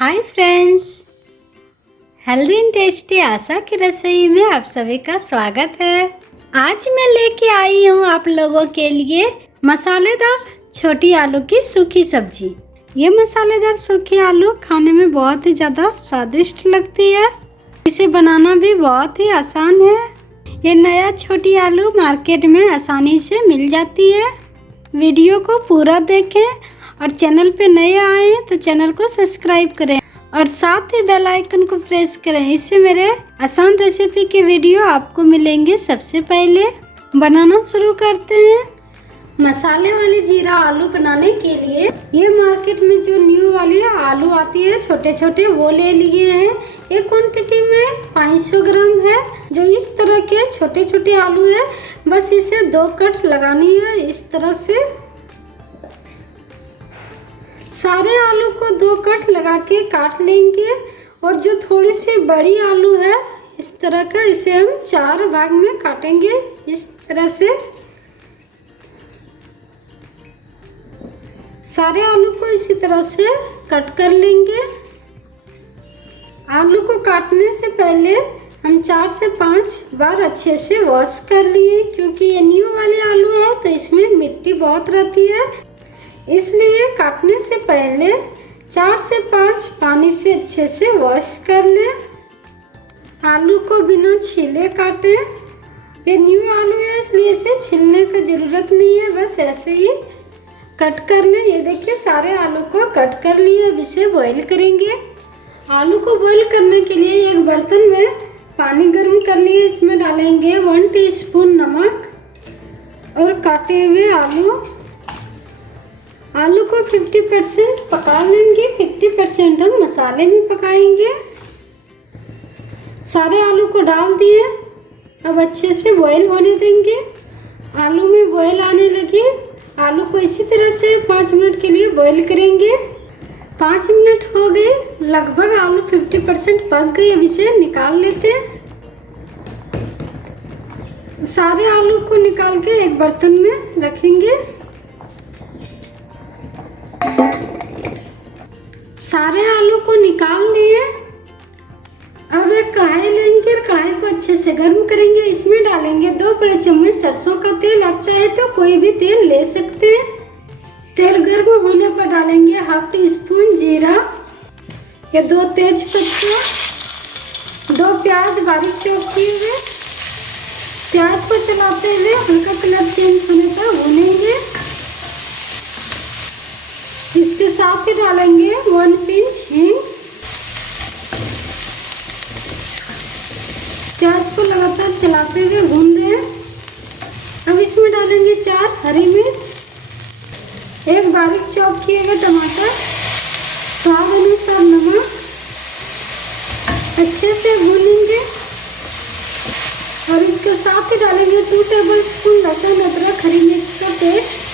Hi friends, healthy and tasty Asha की रसोई में आप सभी का स्वागत है। आज मैं लेके आई हूँ आप लोगों के लिए मसालेदार छोटी आलू की सूखी सब्जी। ये मसालेदार सूखी आलू खाने में बहुत ही ज़्यादा स्वादिष्ट लगती है। इसे बनाना भी बहुत ही आसान है। ये नया छोटी आलू मार्केट में आसानी से मिल जाती है। वीडियो को पूरा देखें और चैनल पे नए आए तो चैनल को सब्सक्राइब करें और साथ ही बेल आइकन को प्रेस करें। इससे मेरे आसान रेसिपी के वीडियो आपको मिलेंगे सबसे पहले। बनाना शुरू करते हैं। मसाले वाले जीरा आलू बनाने के लिए ये मार्केट में जो न्यू वाली आलू आती है छोटे छोटे, वो ले लिए हैं। एक क्वांटिटी में 500 ग्राम है। जो इस तरह के छोटे छोटे आलू है, बस इसे 2 कट लगानी है। इस तरह से सारे आलू को 2 कट लगा के काट लेंगे। और जो थोड़ी सी बड़ी आलू है इस तरह का, इसे हम 4 भाग में काटेंगे। इस तरह से सारे आलू को इसी तरह से कट कर लेंगे। आलू को काटने से पहले हम 4 से 5 बार अच्छे से वॉश कर लिए, क्योंकि ये न्यू वाले आलू है तो इसमें मिट्टी बहुत रहती है। इसलिए काटने से पहले 4 से 5 पानी से अच्छे से वॉश कर लें। आलू को बिना छीले काटें। ये न्यू आलू है इसलिए इसे छीलने की ज़रूरत नहीं है, बस ऐसे ही कट कर लें। ये देखिए सारे आलू को कट कर लिए। अब इसे बॉईल करेंगे। आलू को बॉईल करने के लिए एक बर्तन में पानी गर्म कर लिए। इसमें डालेंगे 1 टीस्पून नमक और काटे हुए आलू को 50% पका लेंगे। 50% हम मसाले में पकाएंगे। सारे आलू को डाल दिए। अब अच्छे से बॉईल होने देंगे। आलू में बॉईल आने लगी। आलू को इसी तरह से 5 मिनट के लिए बॉईल करेंगे। 5 मिनट हो गए, लगभग आलू 50% पक गई। अब इसे निकाल लेते हैं। सारे आलू को निकाल के एक बर्तन में रखेंगे। सारे आलू को निकाल लिए। अब एक कढ़ाई लेंगे और कढ़ाई को अच्छे से गर्म करेंगे। इसमें डालेंगे 2 बड़े चम्मच सरसों का तेल। आप चाहे तो कोई भी तेल ले सकते हैं। तेल गर्म होने पर डालेंगे 1/2 टीस्पून जीरा, ये 2 तेज पत्ता, 2 प्याज बारीक चॉप किए हुए। प्याज को चलाते हुए हल्का कलर चेंज होने तक भूनेंगे। इसके साथ ही डालेंगे 1 पिंच हींग। प्याज को लगातार चलाते हुए भून दें। अब इसमें डालेंगे 4 हरी मिर्च, 1 बारीक चॉप किए हुए टमाटर, स्वाद अनुसार नमक। अच्छे से भूनेंगे और इसके साथ ही डालेंगे 2 टेबलस्पून लहसुन अदरक हरी मिर्च का पेस्ट।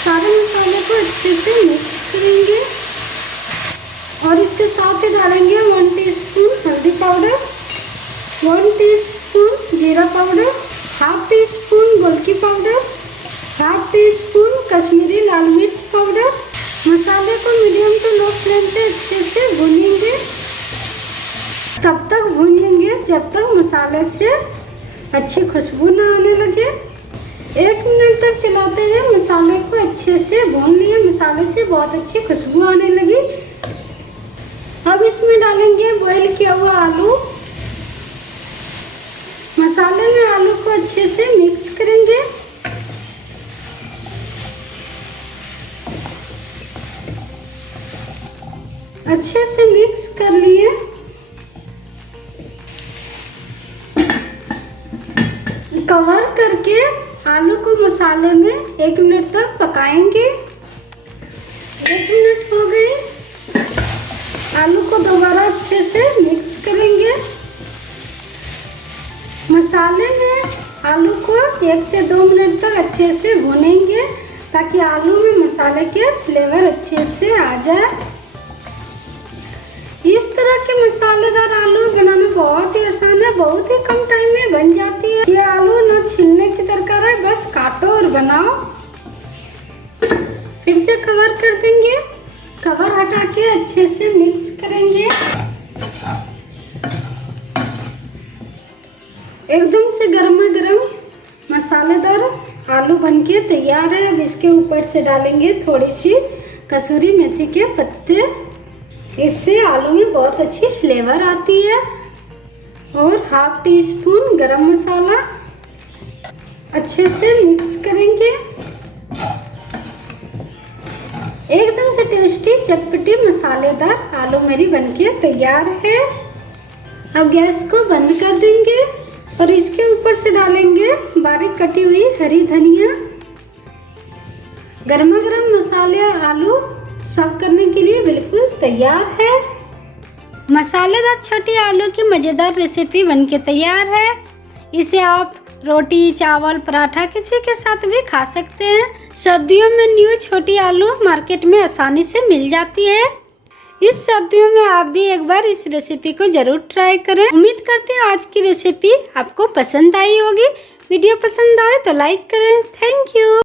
सारे मसाले को अच्छे से मिक्स करेंगे और इसके साथ ही डालेंगे 1 टीस्पून हल्दी पाउडर, 1 टीस्पून जीरा पाउडर, 1/2 टीस्पून गोलकी पाउडर, 1/2 टीस्पून कश्मीरी लाल मिर्च पाउडर। मसाले को मीडियम टू लो फ्लेम पे अच्छे से भूनेंगे। तब तक भूनेंगे जब तक मसाले से अच्छी खुशबू ना आने लगे। 1 मिनट तक चलाते हुए मसाले को अच्छे से भून लिए। मसाले से बहुत अच्छी खुशबू आने लगी। अब इसमें डालेंगे बॉईल किया हुआ आलू। मसाले में आलू को अच्छे से मिक्स करेंगे। अच्छे से मिक्स कर लिए। कवर करके आलू को मसाले में 1 मिनट तक पकाएंगे। 1 मिनट हो गए। आलू को दोबारा अच्छे से मिक्स करेंगे। मसाले में आलू को 1 से 2 मिनट तक अच्छे से भूनेंगे, ताकि आलू में मसाले के फ्लेवर अच्छे से आ जाए। इस तरह के मसालेदार आलू बनाना बहुत ही आसान है। बहुत ही कम टाइम में बन जाती है। ये आलू ना छीलने की दरकार है, बस काटो और बनाओ। फिर से कवर कर देंगे। कवर अच्छे से मिक्स करेंगे। एकदम से गर्मा गर्म मसालेदार आलू बनके तैयार है। अब इसके ऊपर से डालेंगे थोड़ी सी कसूरी मेथी के पत्ते। इससे आलू में बहुत अच्छी फ्लेवर आती है। और हाफ टी स्पून गरम मसाला। अच्छे से मिक्स करेंगे। एकदम से टेस्टी चटपटी मसालेदार आलू मेरी बनके तैयार है। अब गैस को बंद कर देंगे और इसके ऊपर से डालेंगे बारीक कटी हुई हरी धनिया। गर्मा गर्म मसाले आलू सर्व करने के लिए बिल्कुल तैयार है। मसालेदार छोटी आलू की मज़ेदार रेसिपी बनके तैयार है। इसे आप रोटी, चावल, पराठा किसी के साथ भी खा सकते हैं। सर्दियों में न्यू छोटी आलू मार्केट में आसानी से मिल जाती है। इस सर्दियों में आप भी एक बार इस रेसिपी को ज़रूर ट्राई करें। उम्मीद करती हूँ आज की रेसिपी आपको पसंद आई होगी। वीडियो पसंद आए तो लाइक करें। Thank you.